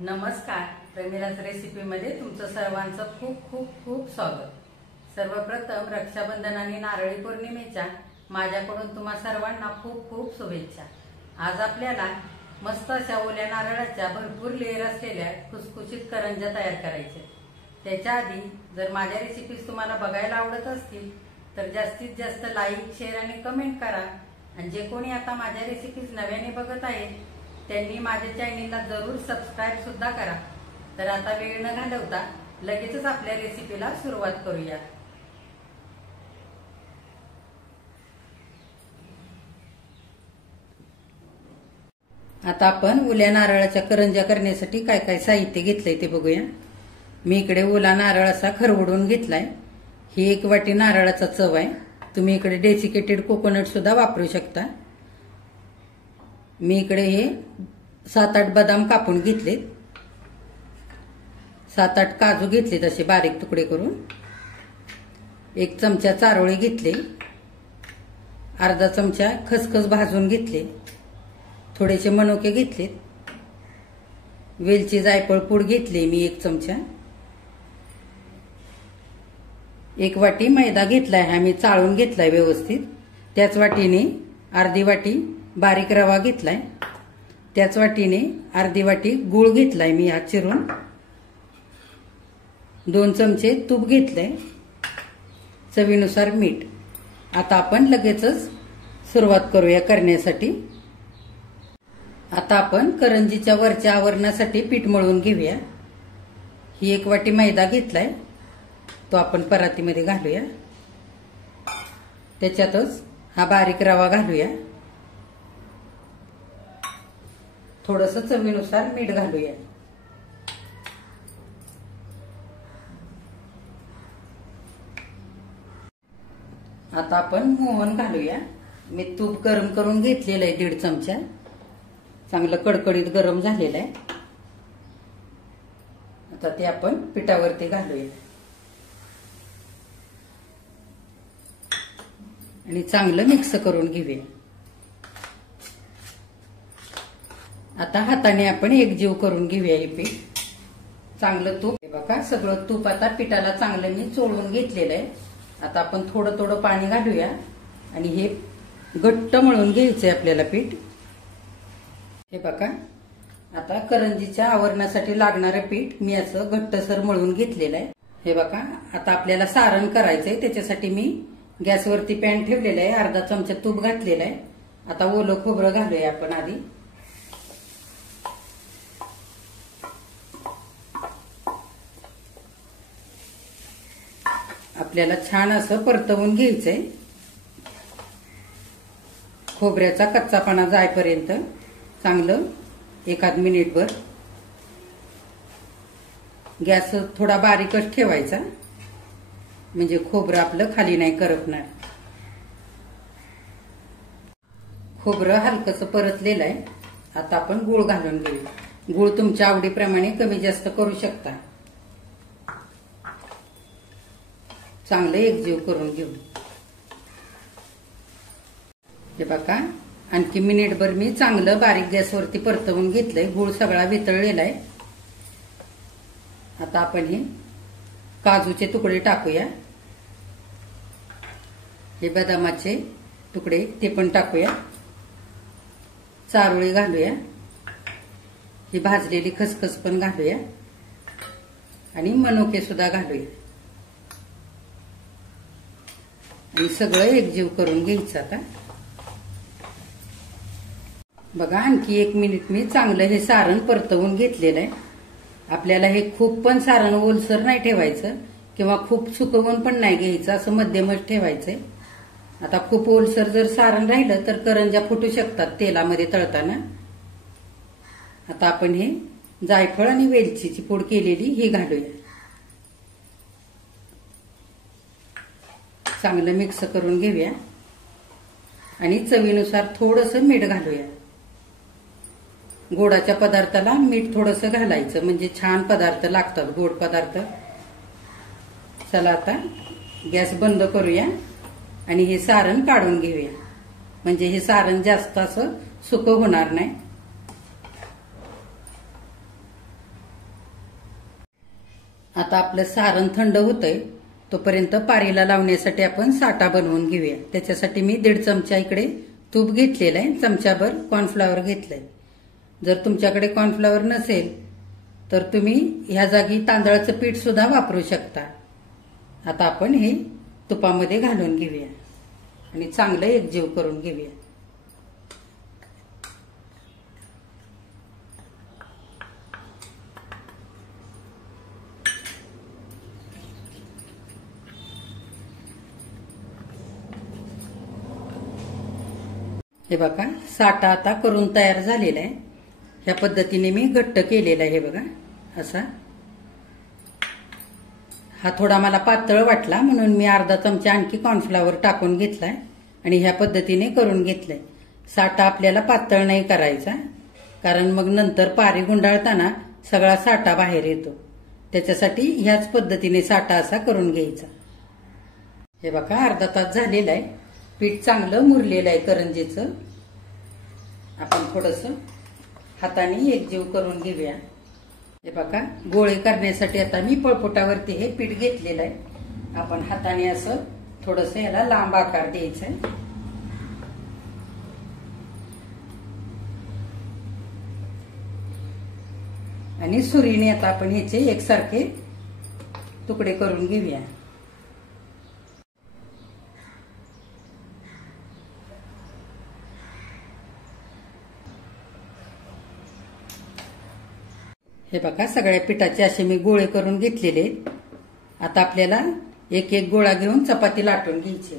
नमस्कार, प्रमिला's रेसिपीमध्ये तुमचं सर्वांचं खूप खूप खूप स्वागत। सर्वप्रथम रक्षाबंधन आणि नारळी पौर्णिमेच्या माझ्याकडून तुम्हा सर्वांना खूप खूप शुभेच्छा। आज आपल्याला मस्त अशा ओल्या नारळाच्या भरपूर लेयर असलेल्या खुसखुशीत करंज्या तयार करायच्या। त्याच्या आधी जर माझ्या रेसिपीज तुम्हाला बघायला आवडत असतील तर जास्तीत जास्त लाईक, शेअर आणि कमेंट करा। आणि जे कोणी आता माझ्या रेसिपीज नव्याने बघत आहेत त्यांनी माझ्या चॅनलला जरूर सबस्क्राइब सुद्धा करा। तर आता वेळ न घालवता लगेचच आपल्या रेसिपीला सुरुवात करूया। आता आपण ओल्या नारळाच्या करंज्या करण्यासाठी काय काय साहित्य घेतलंय ते बघूया। मी इकडे ओला नारळ असा खरवडून घेतलाय। ही 1 वाटी नारळाचा चव आहे। तुम्ही इकडे डेसिकेटेड कोकोनट सुद्धा वापरू शकता। मी इकडे हे 7-8 बदाम कापून घेतलेत, 7-8 काजू घेतलेत असे बारीक तुकडे करून, 1 चमचा चारोळे घेतले, अर्धा चमचा खसखस भाजून घेतले, थोडेसे मनुके घेतलेत, वेलची जायफळ पूड घेतली मी 1 चमचा, 1 वाटी मैदा घेतलाय, हा मी चाळून घेतलाय व्यवस्थित। त्याच वाटीने अर्धी वाटी बारीक रवा घेतलाय, त्याच वाटीने अर्धी वाटी गूळ घेतलाय मी हा चिरून, 2 चमचे तूप घेतलंय, चवीनुसार मीठ। आता आपण लगेचच सुरुवात करूया करण्यासाठी। आता आपण करंजीच्या वरच्या आवरणासाठी पीठ मळून घेऊया। ही 1 वाटी मैदा घेतलाय, तो आपण परातीमध्ये घालूया। त्याच्यातच हा बारीक रवा घालूया, थोडंसं चवीनुसार मीठ घालूया। आता आपण मोहन घालूया। मी तूप गरम करून घेतलेलं आहे 1.5 चमचा, चांगलं कडकडीत गरम झालेलं आहे। आता ते आपण पिठावरती घालूया आणि चांगलं मिक्स करून घेऊया। आता हाताने आपण एकजीव करून घेऊया हे पीठ। चांगलं तूप, बघा सगळं तूप आता पिठाला चांगलं मी चोळून घेतलेलं आहे। आता आपण थोडं थोडं पाणी घालूया आणि हे घट्ट मळून घ्यायचंय आपल्याला पीठ। हे बघा आता करंजीच्या आवरणासाठी लागणारं पीठ मी असं घट्टसर मळून घेतलेलं आहे। हे बघा आता आपल्याला सारण करायचंय, त्याच्यासाठी मी गॅसवरती पॅन ठेवलेलं आहे, अर्धा चमचा तूप घातलेलं आहे। आता ओलं खोबरं घालूया आपण आधी। आपल्याला छान असं परतवून घ्यायचंय, खोबऱ्याचा कच्चापणा जाईपर्यंत चांगलं 1-8 मिनिटभर। गॅस थोडा बारीकच ठेवायचा म्हणजे खोबरं आपलं खाली नाही करपणार। खोबरं हलकसं परतलेलं आहे। आता आपण गूळ घालून घेऊ। गूळ तुमच्या आवडीप्रमाणे कमी जास्त करू शकता। चांगलं एकजीव करून घेऊ। हे बघा आणखी मिनिटभर मी चांगलं बारीक गॅसवरती परतवून घेतलंय, गूळ सगळा वितळलेला आहे। आता आपण हे काजूचे तुकडे टाकूया, हे बदामाचे तुकडे ते पण टाकूया, चारोळी घालूया, ही भाजलेली खसखस पण घालूया आणि मनुके सुद्धा घालूया आणि सगळं एकजीव करून घ्यायचं। आता बघा आणखी 1 मिनिट मी चांगलं हे सारण परतवून घेतलेलं आहे। आपल्याला हे खूप पण सारण ओलसर नाही ठेवायचं किंवा खूप सुकवून पण नाही घ्यायचं, असं मध्यमच ठेवायचंय। आता खूप ओलसर जर सारण राहिलं तर करंज्या फुटू शकतात तेलामध्ये तळताना। आता आपण हे जायफळ आणि वेलचीची पूड केलेली ही घालूया, चांगलं मिक्स करून घेऊया आणि चवीनुसार थोडंसं मीठ घालूया। गोडाच्या पदार्थाला मीठ थोडंसं घालायचं म्हणजे छान पदार्थ लागतात, गोड पदार्थ। चला आता गॅस बंद करूया आणि हे सारण काढून घेऊया, म्हणजे हे सारण जास्त असं सुकं होणार नाही। आता आपलं सारण थंड होतंय तोपर्यंत पारीला लावण्यासाठी आपण साठा बनवून घेऊया। त्याच्यासाठी मी 1.5 चमचा इकडे तूप घेतलेलं आहे, चमचाभर कॉर्नफ्लॉवर घेतलंय। जर तुमच्याकडे कॉर्नफ्लॉवर नसेल तर तुम्ही ह्या जागी तांदळाचं पीठ सुद्धा वापरू शकता। आता आपण हे तुपामध्ये घालून घेऊया आणि चांगलं एकजीव करून घेऊया। हे बघा साठा आता करून तयार झालेला आहे। ह्या पद्धतीने मी घट्ट केलेला आहे। हे बघा असा, हा थोडा मला पातळ वाटला म्हणून मी अर्धा चमचा आणखी कॉर्नफ्लॉवर टाकून घेतलाय आणि ह्या पद्धतीने करून घेतलाय। साठा आपल्याला पातळ नाही करायचा, कारण मग नंतर पारी गुंडाळताना सगळा साठा बाहेर येतो। त्याच्यासाठी ह्याच पद्धतीने साठा असा करून घ्यायचा। हे बघा अर्धा तास झालेला आहे, पीठ चांगलं मुरलेलं आहे करंजीचं। आपण थोडंसं हाताने एकजीव करून घेऊया। हे बघा गोळे करण्यासाठी आता मी पळपुटावरती हे पीठ घेतलेलं आहे। आपण हाताने असं थोडंसं याला लांब आकार द्यायचा आहे आणि सुरीने आता आपण ह्याचे एकसारखे तुकडे करून घेऊया। हे बघा सगळ्या पिठाचे असे मी गोळे करून घेतलेले। आता आपल्याला एक एक गोळा घेऊन चपाती लाटून घ्यायची।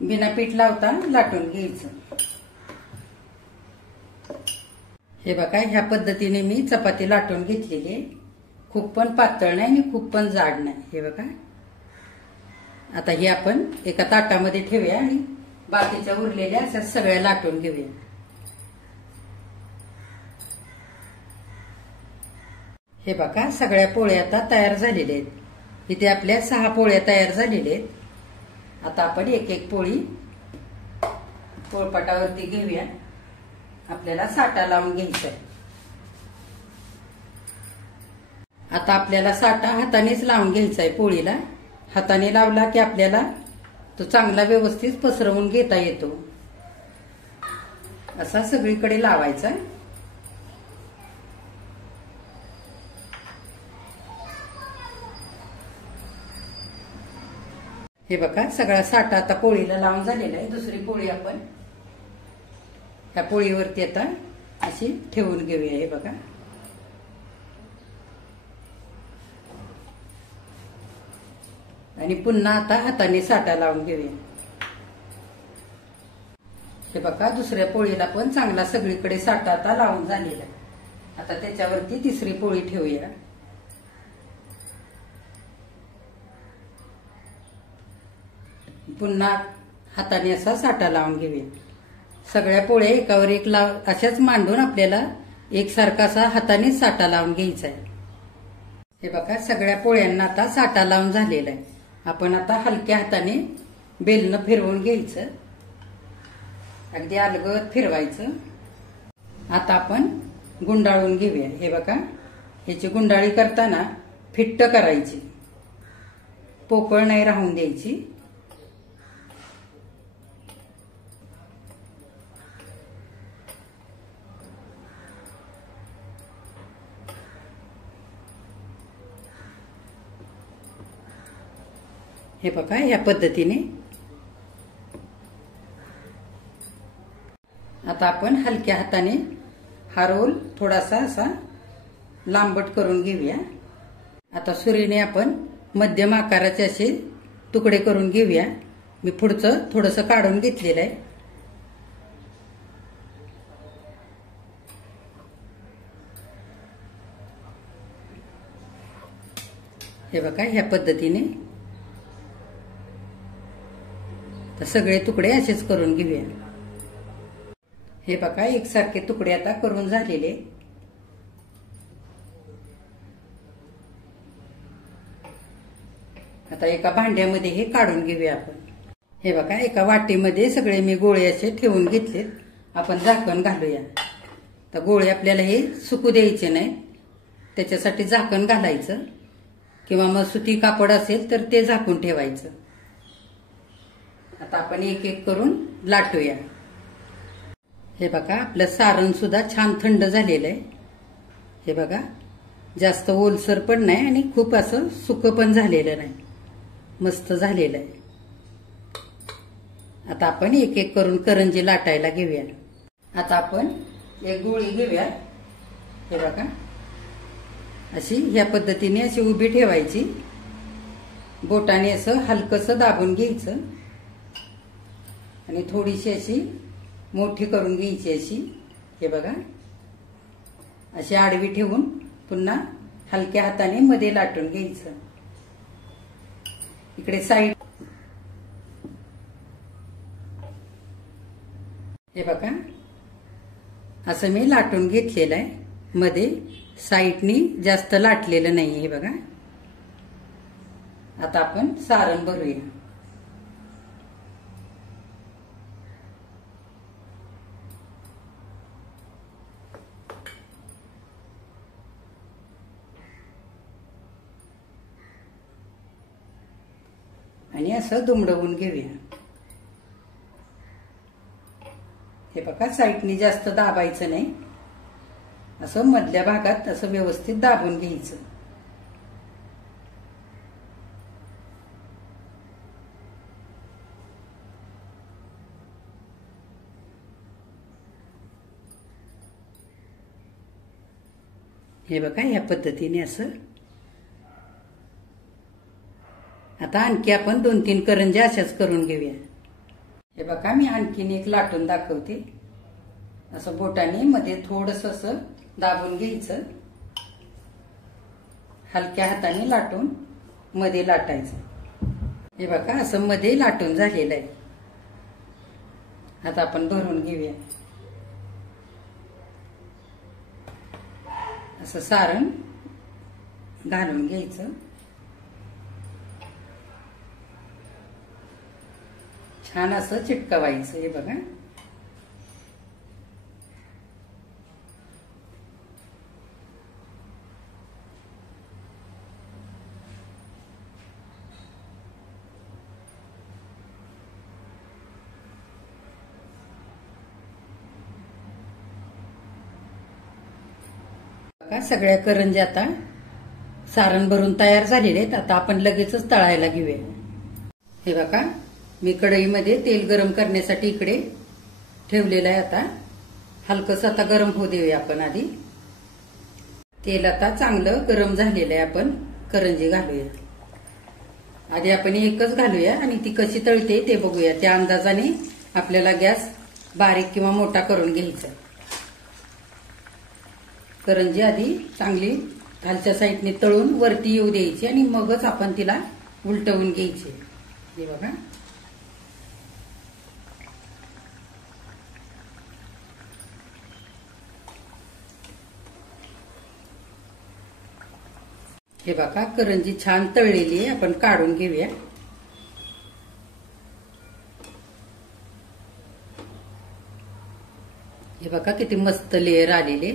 बिना पीठ लावता लाटून घ्यायचं। हे बघा ह्या पद्धतीने मी चपाती लाटून घेतलेली आहे। खूप पण पातळ नाही आणि खूप पण जाड नाही। हे बघा आता हे आपण एका ताटामध्ये ठेवूया आणि बाकीच्या उरलेल्या अशा सगळ्या लाटून घेऊया। हे बघा सगळ्या पोळ्या आता तयार झालेल्या आहेत। इथे आपल्या 6 पोळ्या तयार झालेल्या आहेत। आता आपण एक एक पोळी पोळपाटावरती घेऊया। आपल्याला साठा लावून घ्यायचा आहे। आता आपल्याला साठा हातानेच लावून घ्यायचा आहे पोळीला। हाताने लावला की आपल्याला तो चांगला व्यवस्थित पसरवून घेता येतो। असा सगळीकडे लावायचा। हे बघा सगळा साठा आता पोळीला लावून झालेला आहे। दुसरी पोळी आपण ह्या पोळीवरती आता अशी ठेवून घेऊया। हे बघा आणि पुन्हा आता हाताने साठा लावून घेऊया। हे बघा दुसऱ्या पोळीला पण चांगला सगळीकडे साठा आता लावून झालेला आहे। आता त्याच्यावरती तिसरी पोळी ठेवूया। पुन्हा हाताने असा साठा लावून घेऊया। सगळ्या पोळ्या एकावर एक अशाच मांडून आपल्याला एकसारखा असा हाताने साठा लावून घ्यायचा आहे। हे बघा सगळ्या पोळ्यांना आता साठा लावून झालेला आहे। आपण आता हलक्या हाताने बेलनं फिरवून घ्यायचं, अगदी अलगद फिरवायचं। आता आपण गुंडाळून घेऊया। हे बघा ह्याची गुंडाळी करताना फिट्ट करायची, पोकळ नाही राहून द्यायची। हे बघा या पद्धतीने आता आपण हलक्या हाताने हा रोल थोडासा असा लांबट करून घेऊया। आता सुरीने आपण मध्यम आकाराचे असे तुकडे करून घेऊया। मी पुढचं थोडंसं काढून घेतलेलं आहे। हे बघा ह्या पद्धतीने तर सगळे तुकडे असेच करून घेऊया। हे बघा एकसारखे तुकडे आता करून झालेले। आता एका भांड्यामध्ये हे काढून घेऊया आपण। हे बघा एका वाटीमध्ये सगळे मी गोळे असे ठेवून घेतलेत। आपण झाकण घालूया। तर गोळे आपल्याला हे सुकू द्यायचे नाही, त्याच्यासाठी झाकण घालायचं किंवा मग सुती कापड असेल तर ते झाकून ठेवायचं. आता आपण एक एक करून लाटूया. हे बघा आपलं सारण सुद्धा छान थंड झालेलं आहे. हे बघा जास्त ओलसर पण नाही आणि खूप असं सुकं पण झालेलं नाही, मस्त झालेलं आहे. आता आपण एक एक करून करंजी लाटायला घेऊया. आता आपण एक गोळी घेऊया. हे बघा अशी ह्या पद्धतीने अशी उभी ठेवायची, बोटाने असं हलकसं दाबून घ्यायचं आणि थोडीशी अशी मोठी करून घ्यायची अशी. हे बघा अशी आडवी ठेवून पुन्हा हलक्या हाताने मध्ये लाटून घ्यायचं. इकडे साईड हे बघा असं मी लाटून घेतलेलं आहे, मध्ये साईडनी जास्त लाटलेलं नाही. हे बघा आता आपण सारण भरूया. आणि असं दुमडवून घेऊया. हे बघा साईडनी जास्त दाबायचं नाही, असं मधल्या भागात असं व्यवस्थित दाबून घ्यायचं. हे बघा ह्या पद्धतीने असं. आता आणखी आपण 2-3 करंज्या अशाच करून घेऊया. हे बघा मी आणखीन एक लाटून दाखवते. असं बोटाने मध्ये थोडंसं असं दाबून घ्यायचं, हलक्या हाताने लाटून मध्ये लाटायचं. हे बघा असं मध्ये लाटून झालेलं आहे. आता आपण भरून घेऊया. असं सारण घालून घ्यायचं. छान असं चिटकवायचं. हे बघा सगळ्या करंज्या आता सारण भरून तयार झालेले आहेत. आता आपण लगेचच तळायला घेऊया. हे बघा मी कढईमध्ये तेल गरम करण्यासाठी इकडे ठेवलेलं आहे. आता हलकस आता गरम होऊ देऊया आपण. आधी तेल आता चांगलं गरम झालेलं आहे. आपण करंजी घालूया. आधी आपण एकच घालूया आणि ती कशी तळते ते बघूया. त्या अंदाजाने आपल्याला गॅस बारीक किंवा मोठा करून घ्यायचा. करंजी आधी चांगली खालच्या साईडने तळून वरती येऊ द्यायची आणि मगच आपण तिला उलटवून घ्यायची. हे बघा हे बघा करंजी छान तळलेली आहे. आपण काढून घेऊया. हे बघा किती मस्त लेयर आलेले.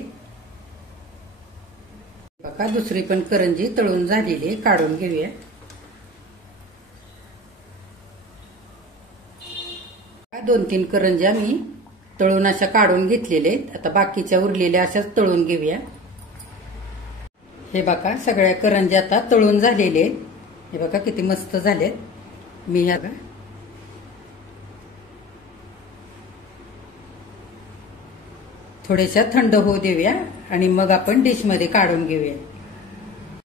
बघा दुसरी पण करंजी तळून झालेली आहे. काढून घेऊया. दोन तीन करंज्या मी तळून अशा काढून घेतलेल्या आहेत. आता बाकीच्या उरलेल्या अशाच तळून घेऊया. हे बघा सगळ्या करंज्या आता तळून झालेले आहेत. हे बघा किती मस्त झालेत. मी ह्या थोड्याशा थंड होऊ देऊया आणि मग आपण डिशमध्ये काढून घेऊया.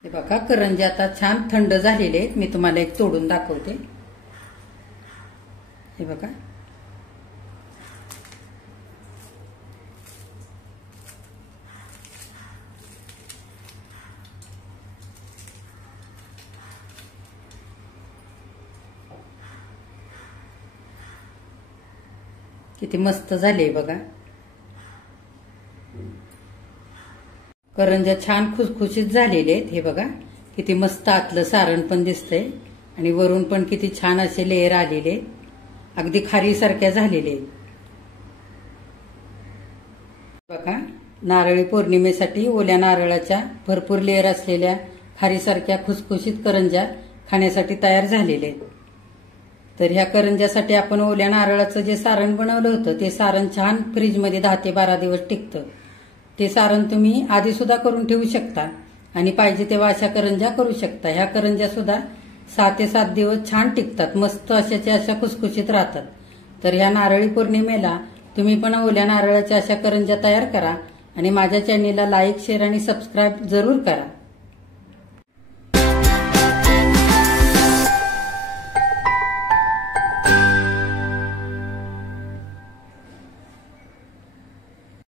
हे बघा करंज्या आता छान थंड झालेले आहेत. मी तुम्हाला एक तोडून दाखवते. हे बघा किती मस्त झाले. बघा करंज्या छान खुसखुशीत झालेले आहेत. हे बघा किती मस्त आतलं सारण पण दिसतंय आणि वरून पण किती छान असे लेयर आलेले, अगदी खारी सारख्या झालेले. बघा नारळी पौर्णिमेसाठी ओल्या नारळाच्या भरपूर लेअर असलेल्या खारीसारख्या खुसखुशीत करंज्या खाण्यासाठी तयार झालेले आहेत. तर ह्या करंज्यासाठी आपण ओल्या नारळाचं जे सारण बनवलं होतं ते सारण छान फ्रीजमध्ये 10 ते 12 दिवस टिकतं. ते सारण तुम्ही आधी सुद्धा करून ठेवू शकता आणि पाहिजे तेव्हा अशा करंज्या करू शकता. ह्या करंज्या सुद्धा 6 ते 7 दिवस छान टिकतात, मस्त अशाच्या अशा खुसखुशीत राहतात. तर ह्या नारळी पौर्णिमेला तुम्ही पण ओल्या नारळाच्या अशा करंज्या तयार करा आणि माझ्या चॅनेलला लाईक, शेअर आणि सबस्क्राईब जरूर करा.